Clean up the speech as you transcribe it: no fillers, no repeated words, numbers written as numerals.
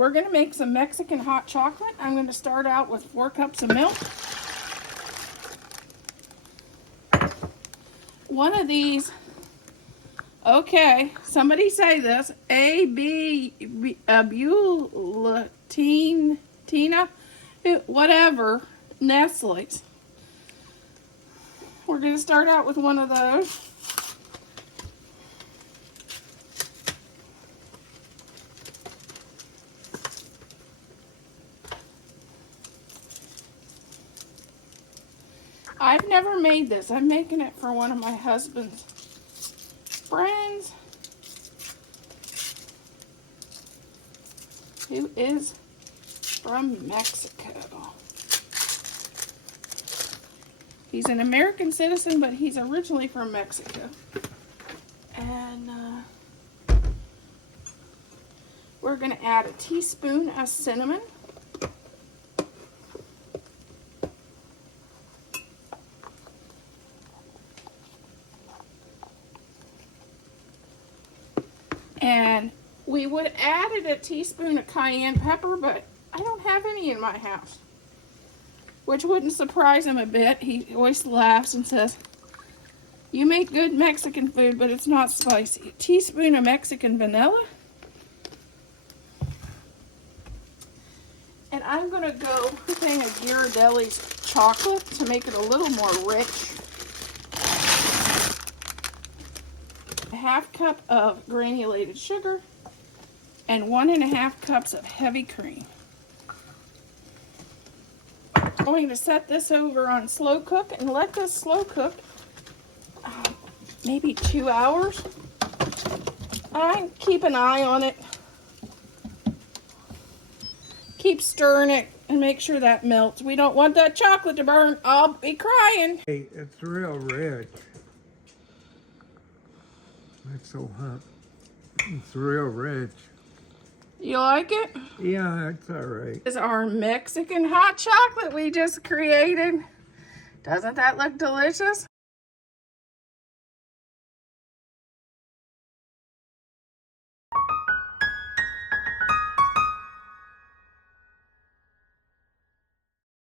we're going to make some Mexican hot chocolate. I'm going to start out with 4 cups of milk. One of these, okay, somebody say this, butylatina, whatever, Nestle's. We're going to start out with one of those. I've never made this. I'm making it for one of my husband's friends who is from Mexico. He's an American citizen, but he's originally from Mexico. And we're going to add a teaspoon of cinnamon. And we would have added a teaspoon of cayenne pepper, but I don't have any in my house. Which wouldn't surprise him a bit. He always laughs and says, "You make good Mexican food, but it's not spicy." A teaspoon of Mexican vanilla. And I'm going to go thing of Ghirardelli's chocolate to make it a little more rich. A 1/2 cup of granulated sugar and 1½ cups of heavy cream. I'm going to set this over on slow cook and let this slow cook maybe 2 hours. I keep an eye on it. Keep stirring it and make sure that melts. We don't want that chocolate to burn. I'll be crying. Hey, it's real rich. It's so hot. It's real rich. You like it? Yeah, it's all right. This is our Mexican hot chocolate we just created. Doesn't that look delicious?